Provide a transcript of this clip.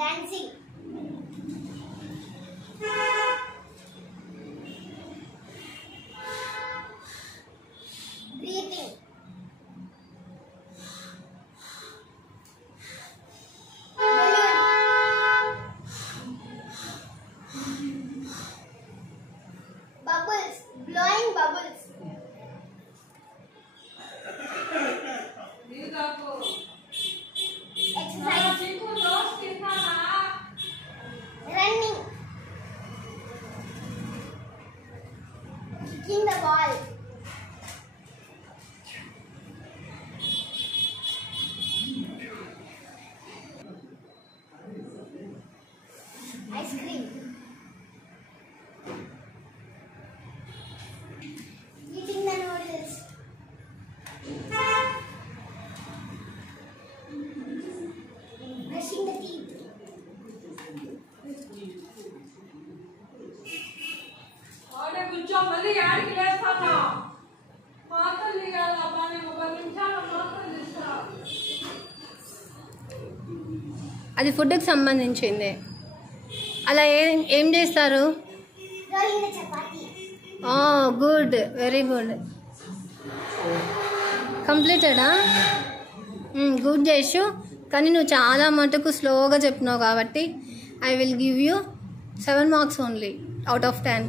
dancing, breathing, bubbles, blowing bubbles, exercise, running, kicking the ball, ice cream, eating the noodles, brushing the teeth, అది ఫుడ్కి సంబంధించింది. అలా ఏం చేస్తారు? rolling the chapati, good, very good. కంప్లీటెడా? Good చేసు. కానీ నువ్వు చాలా మటుకు స్లోగా చెప్పినావు కాబట్టి I will give you 7 marks only out of 10.